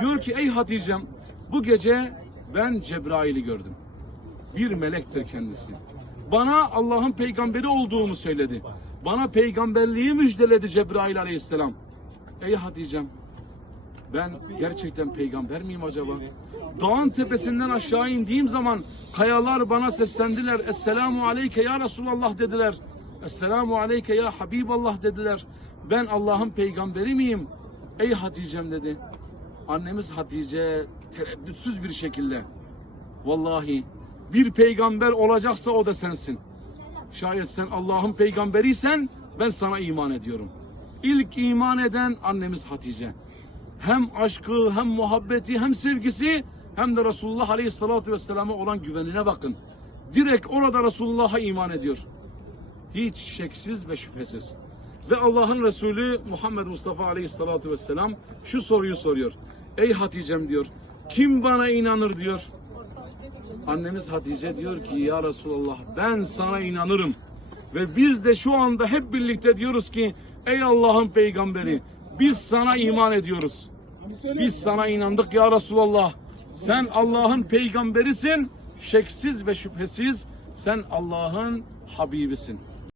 Diyor ki ey Hatice'm bu gece ben Cebrail'i gördüm. Bir melektir kendisi. Bana Allah'ın peygamberi olduğumu söyledi. Bana peygamberliği müjdeledi Cebrail aleyhisselam. Ey Hatice'm ben gerçekten peygamber miyim acaba? Dağın tepesinden aşağı indiğim zaman kayalar bana seslendiler. Esselamu aleyke ya Resulallah dediler. Esselamu aleyke ya Habiballah dediler. Ben Allah'ın peygamberi miyim? Ey Hatice'm dedi. Annemiz Hatice tereddütsüz bir şekilde. Vallahi bir peygamber olacaksa o da sensin. Şayet sen Allah'ın peygamberiysen ben sana iman ediyorum. İlk iman eden annemiz Hatice. Hem aşkı hem muhabbeti hem sevgisi hem de Resulullah Aleyhisselatü Vesselam'a olan güvenine bakın. Direkt orada Resulullah'a iman ediyor. Hiç şeksiz ve şüphesiz. Ve Allah'ın Resulü Muhammed Mustafa Aleyhisselatü Vesselam şu soruyu soruyor. Ey Hatice'm diyor. Kim bana inanır diyor. Annemiz Hatice diyor ki ya Resulallah ben sana inanırım. Ve biz de şu anda hep birlikte diyoruz ki ey Allah'ın peygamberi biz sana iman ediyoruz. Biz sana inandık ya Resulallah. Sen Allah'ın peygamberisin. Şeksiz ve şüphesiz sen Allah'ın Habibisin.